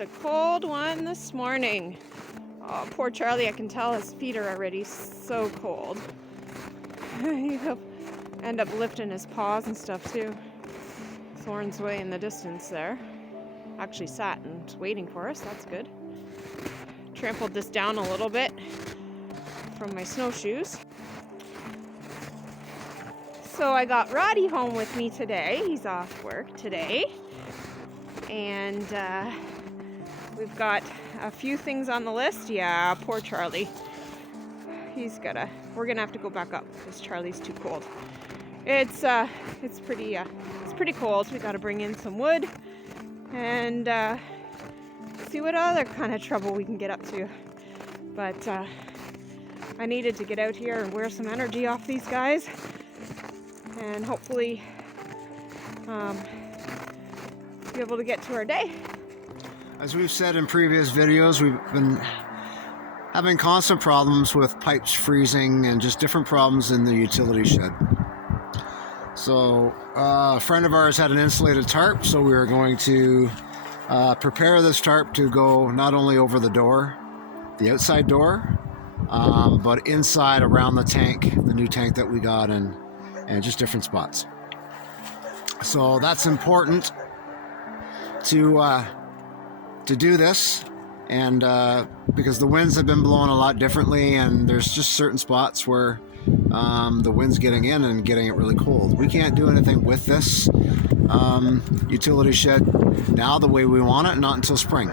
It's a cold one this morning. Oh, poor Charlie, I can tell his feet are already so cold. He'll end up lifting his paws and stuff too. Thorn's way in the distance there. Actually sat and waiting for us, that's good. Trampled this down a little bit from my snowshoes. So I got Roddy home with me today. He's off work today. And we've got a few things on the list. Yeah, poor Charlie. We're gonna have to go back up because Charlie's too cold. It's pretty cold. We gotta bring in some wood and see what other kind of trouble we can get up to. But I needed to get out here and wear some energy off these guys, and hopefully be able to get to our day. As we've said in previous videos, we've been having constant problems with pipes freezing and just different problems in the utility shed. So a friend of ours had an insulated tarp, so we were going to prepare this tarp to go not only over the door, the outside door, but inside around the tank, the new tank that we got, and just different spots. So that's important to do this, and because the winds have been blowing a lot differently, and there's just certain spots where the wind's getting in and getting it really cold. We can't do anything with this utility shed now the way we want it, not until spring.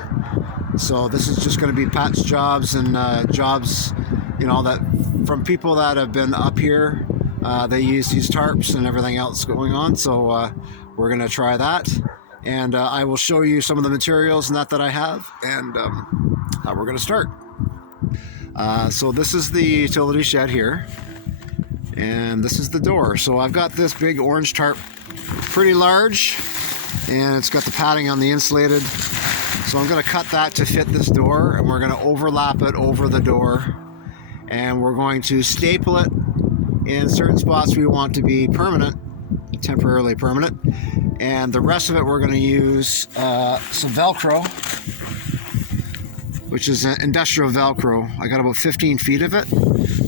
So this is just going to be patch jobs and jobs, that from people that have been up here. They use these tarps and everything else going on. So we're going to try that. And I will show you some of the materials and that I have, and how we're going to start. So this is the utility shed here, and this is the door. So I've got this big orange tarp, pretty large, and it's got the padding on the insulated. So I'm going to cut that to fit this door, and we're going to overlap it over the door, and we're going to staple it in certain spots we want to be permanent, temporarily permanent. And the rest of it we're going to use some Velcro, which is an industrial Velcro. I got about 15 feet of it,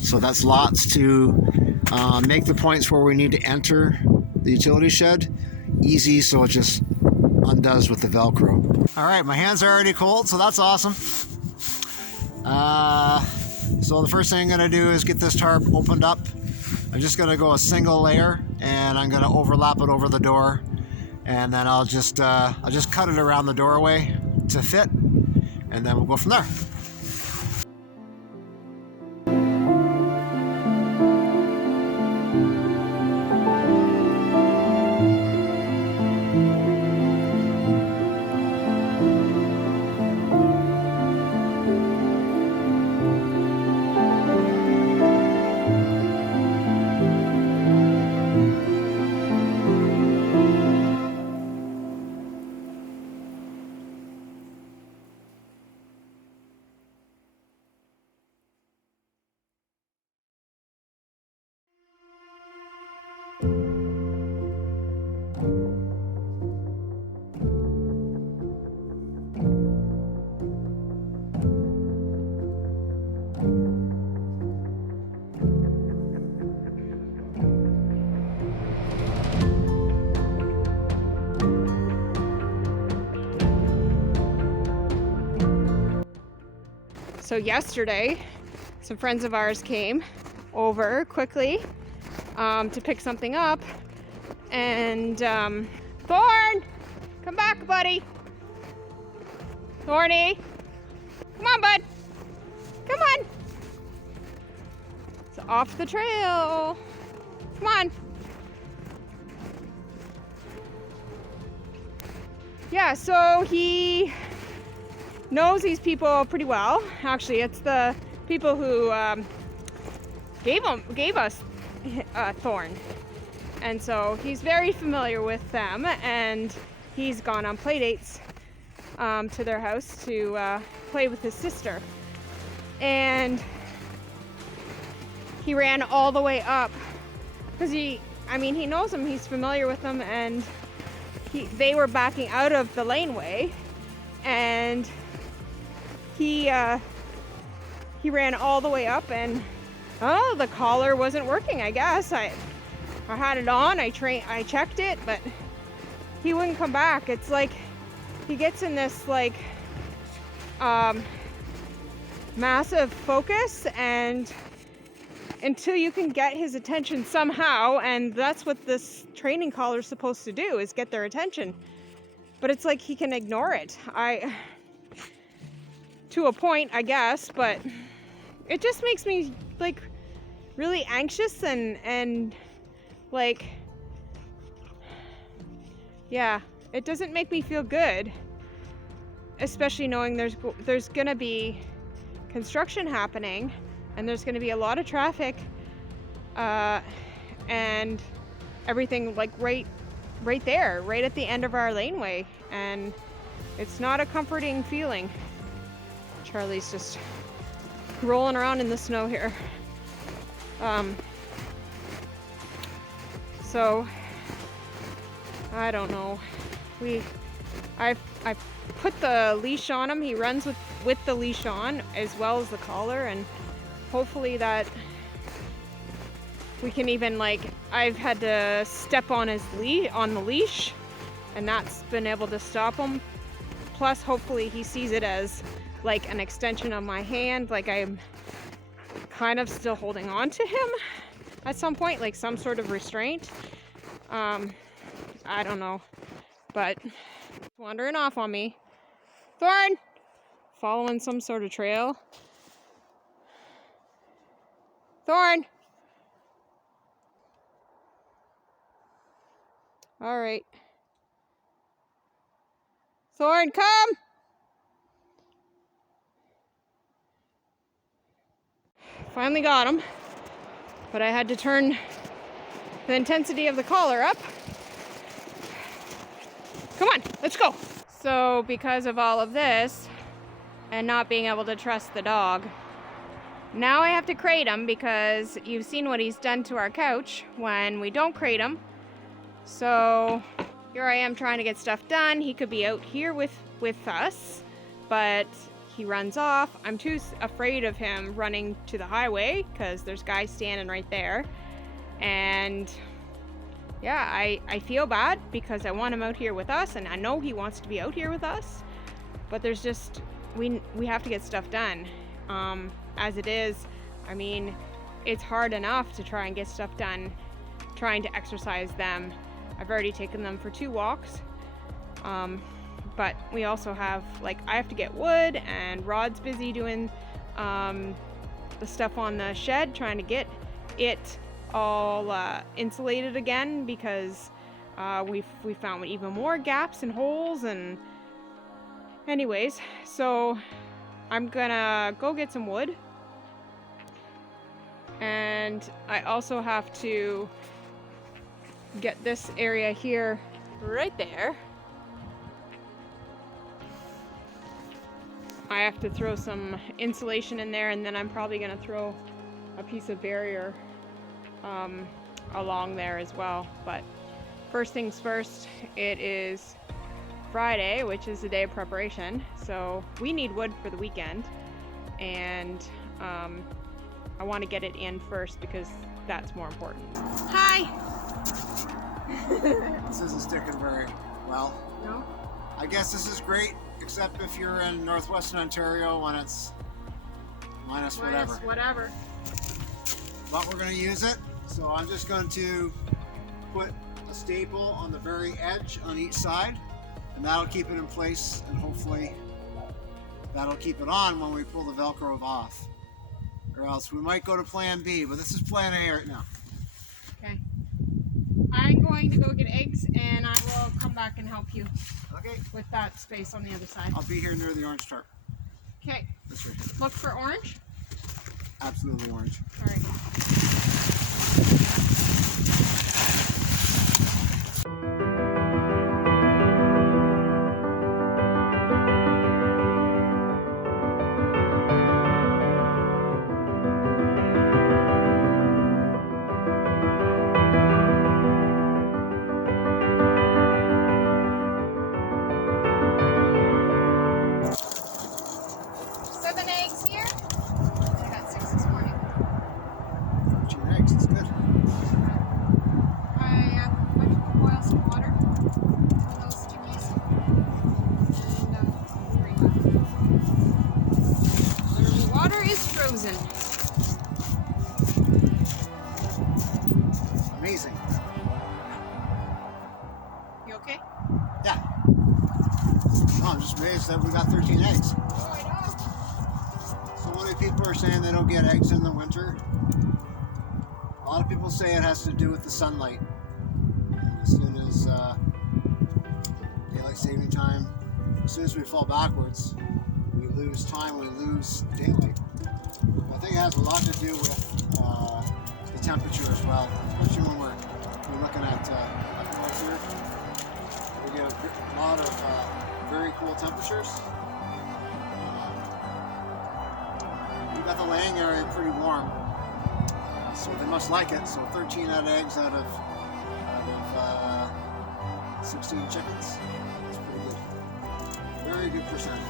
so that's lots to make the points where we need to enter the utility shed easy, so it just undoes with the Velcro. All right, my hands are already cold, so that's awesome. So the first thing I'm going to do is get this tarp opened up. I'm just going to go a single layer, and I'm going to overlap it over the door. And then I'll just cut it around the doorway to fit, and then we'll go from there. So yesterday, some friends of ours came over quickly to pick something up, and Thorn, come back, buddy. Thorny, come on, bud. Come on. It's off the trail. Come on. Yeah, so he knows these people pretty well. Actually, it's the people who gave us Thorn, and so he's very familiar with them, and he's gone on play dates to their house to play with his sister, and he ran all the way up because he knows them, he's familiar with them, and they were backing out of the laneway and he ran all the way up, and oh, the collar wasn't working, I guess. I had it on, I checked it, but he wouldn't come back. It's like he gets in this like massive focus, and until you can get his attention somehow, and that's what this training collar is supposed to do, is get their attention. But it's like he can ignore it. To a point, I guess, but it just makes me like really anxious and like, yeah, it doesn't make me feel good, especially knowing there's gonna be construction happening, and there's gonna be a lot of traffic, and everything like right there, right at the end of our laneway, and it's not a comforting feeling. Charlie's just rolling around in the snow here. So I don't know. I put the leash on him. He runs with the leash on as well as the collar, and hopefully that we can even, like, I've had to step on on the leash, and that's been able to stop him. Plus, hopefully he sees it as like an extension of my hand, like I'm kind of still holding on to him at some point, like some sort of restraint. I don't know, but wandering off on me. Thorn! Following some sort of trail. Thorn! All right. Thorn, come! Finally got him, but I had to turn the intensity of the collar up. Come on, let's go. So because of all of this and not being able to trust the dog, now I have to crate him, because you've seen what he's done to our couch when we don't crate him. So here I am trying to get stuff done. He could be out here with us, but he runs off. I'm too afraid of him running to the highway because there's guys standing right there. And yeah, I feel bad because I want him out here with us, and I know he wants to be out here with us, but there's just, we have to get stuff done. As it is, I mean, it's hard enough to try and get stuff done, trying to exercise them. I've already taken them for 2 walks. But we also have, like, I have to get wood, and Rod's busy doing the stuff on the shed, trying to get it all insulated again, because we found even more gaps and holes. And anyways, so I'm gonna go get some wood, and I also have to get this area here right there. I have to throw some insulation in there, and then I'm probably going to throw a piece of barrier along there as well. But first things first, it is Friday, which is the day of preparation. So we need wood for the weekend, and I want to get it in first because that's more important. Hi! This isn't sticking very well. No? I guess this is great, except if you're in northwestern Ontario when it's minus whatever. But we're going to use it. So I'm just going to put a staple on the very edge on each side, and that'll keep it in place, and hopefully that'll keep it on when we pull the Velcro off. Or else we might go to plan B, but this is plan A right now. Okay. I'm going to go get eggs, and I will come back and help you. Okay. With that space on the other side. I'll be here near the orange tarp. Okay. This right here. Look for orange? Absolutely orange. All right. said we got 13 eggs. So what do people are saying they don't get eggs in the winter? A lot of people say it has to do with the sunlight. And as soon as daylight saving time, as soon as we fall backwards, we lose time, we lose daylight. I think it has a lot to do with the temperature as well, especially when we're looking at up north here. We get a lot of very cool temperatures. We've got the laying area pretty warm, so they must like it. So 13 eggs out of 16 chickens. That's pretty good. Very good percentage.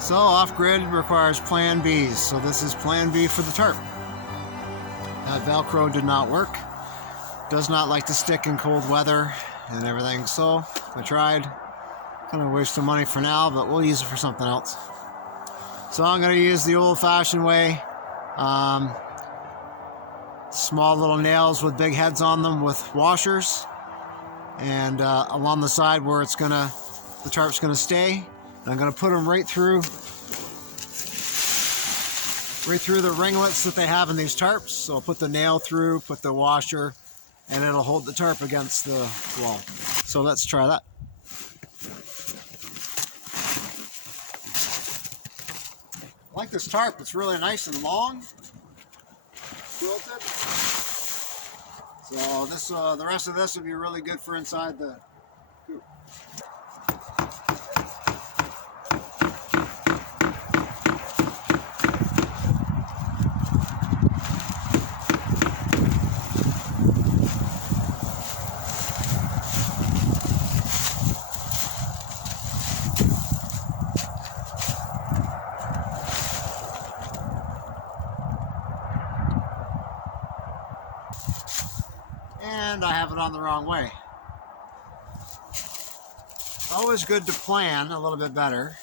So off-grid requires plan Bs. So this is plan B for the tarp. That Velcro did not work. Does not like to stick in cold weather and everything. So I tried. Kind of waste of money for now, but we'll use it for something else. So I'm going to use the old-fashioned way. Small little nails with big heads on them with washers. And along the side where the tarp's gonna stay. I'm going to put them right through the ringlets that they have in these tarps. So I'll put the nail through, put the washer, and it'll hold the tarp against the wall. So let's try that. I like this tarp. It's really nice and long, quilted. So this, the rest of this will be really good for inside the coop. And I have it on the wrong way. Always good to plan a little bit better.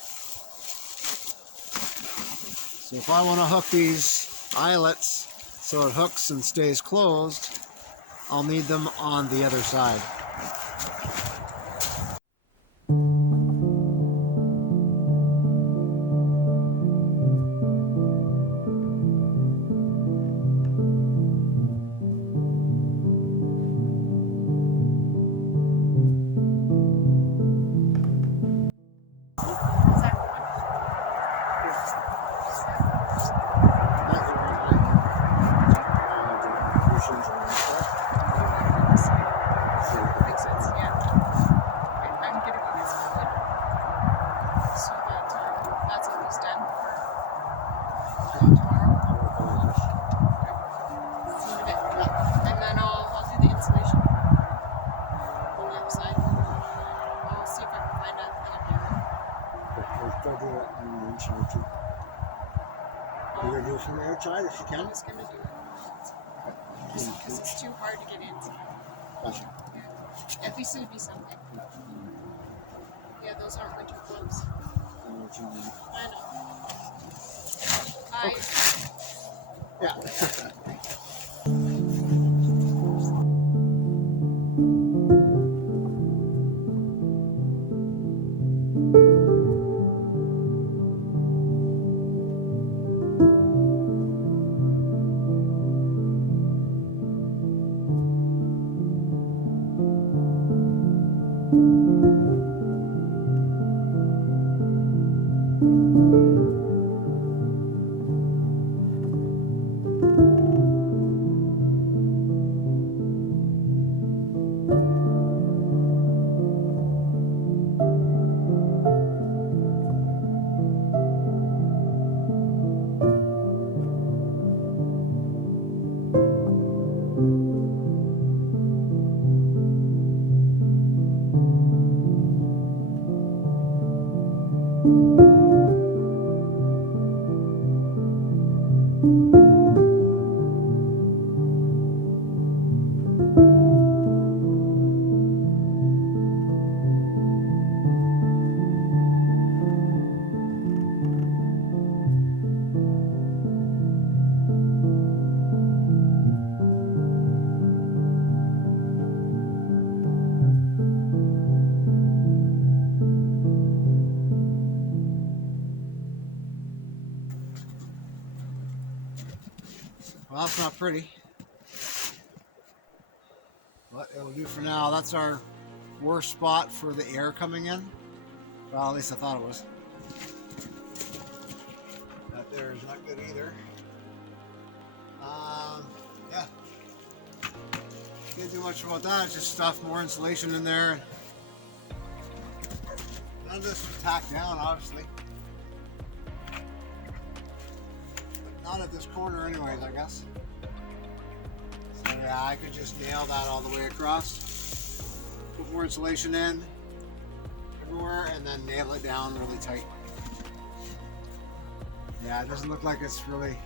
So if I want to hook these eyelets so it hooks and stays closed, I'll need them on the other side. You're going to do it from the outside if you can? I'm just going to do it. Because it's too hard to get inside. Gotcha. Yeah. At least it'd be something. Yeah, those aren't winter clothes. I know. Yeah. That's not pretty. But it'll do for now. That's our worst spot for the air coming in. Well, at least I thought it was. That there is not good either. Yeah. Can't do much about that. It's just stuff, more insulation in there. None of this was tacked down, obviously. But not at this corner anyways, I guess. So yeah, I could just nail that all the way across. Put more insulation in everywhere and then nail it down really tight. Yeah, it doesn't look like it's really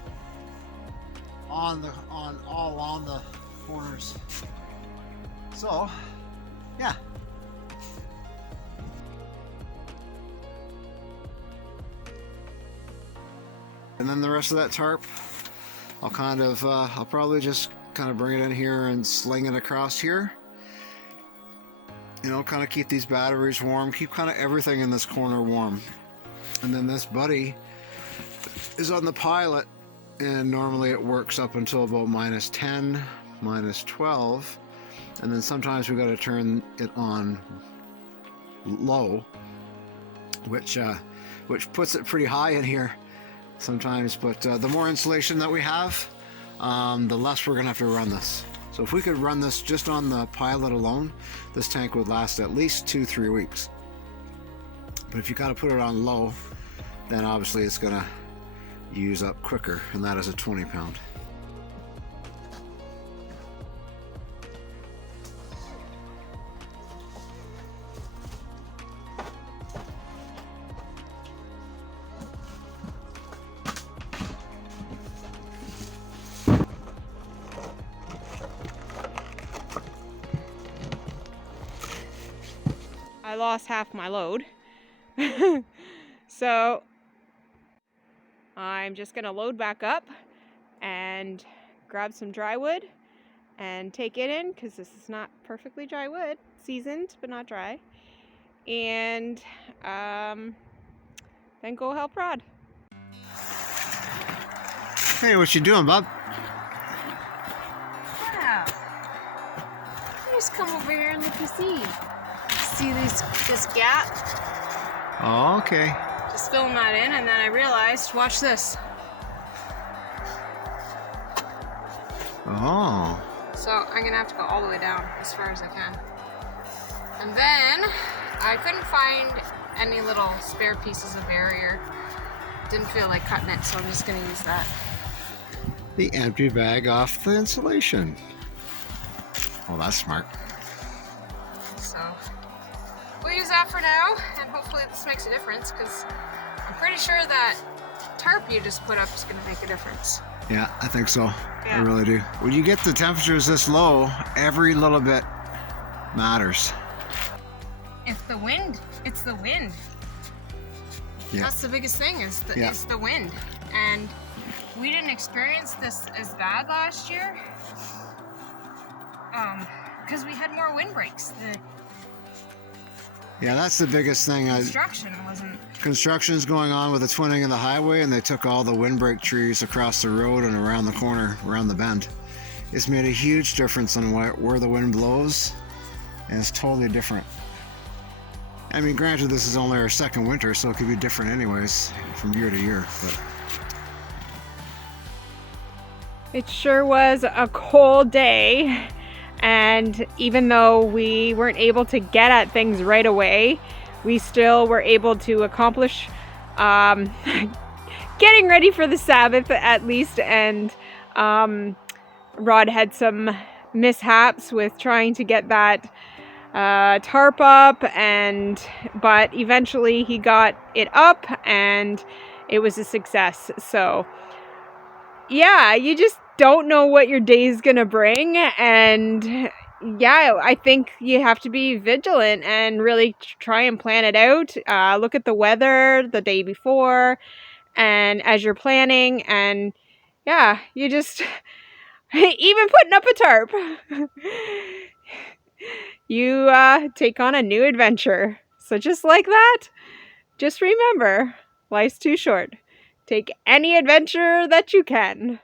all on the corners. So, yeah. And then the rest of that tarp, I'll probably just kind of bring it in here and sling it across here. You know, kind of keep these batteries warm, keep kind of everything in this corner warm. And then this buddy is on the pilot, and normally it works up until about -10, -12, and then sometimes we got to turn it on low, which puts it pretty high in here sometimes. But the more insulation that we have, the less we're gonna have to run this. So if we could run this just on the pilot alone, this tank would last at least 2-3 weeks. But if you gotta put it on low, then obviously it's gonna use up quicker, and that is a 20-pound. I lost half my load. So I'm just gonna load back up and grab some dry wood and take it in, because this is not perfectly dry wood, seasoned but not dry, and then go help Rod. Hey, what you doing, bub? Yeah. You just come over here and look and see. See this gap? Oh, okay. Just filling that in, and then I realized, watch this. Oh. So I'm gonna have to go all the way down as far as I can. And then I couldn't find any little spare pieces of barrier. Didn't feel like cutting it, so I'm just gonna use that. The empty bag off the insulation. Oh, that's smart. So we'll use that for now, and hopefully this makes a difference, because I'm pretty sure that tarp you just put up is gonna make a difference. Yeah, I think so. Yeah. I really do. When you get the temperatures this low, every little bit matters. It's the wind. It's the wind. Yeah. That's the biggest thing, is the wind. And we didn't experience this as bad last year, because we had more windbreaks. Yeah, that's the biggest thing. Construction wasn't. Construction's going on with the twinning of the highway, and they took all the windbreak trees across the road and around the corner, around the bend. It's made a huge difference on where the wind blows, and it's totally different. I mean, granted, this is only our second winter, so it could be different anyways from year to year. But It sure was a cold day, and even though we weren't able to get at things right away, we still were able to accomplish getting ready for the Sabbath at least. And Rod had some mishaps with trying to get that tarp up, but eventually he got it up and it was a success. So yeah, you just don't know what your day's gonna bring, and yeah, I think you have to be vigilant and really try and plan it out. Look at the weather the day before and as you're planning, and yeah, you just even putting up a tarp, you take on a new adventure. So just like that, just remember, life's too short. Take any adventure that you can.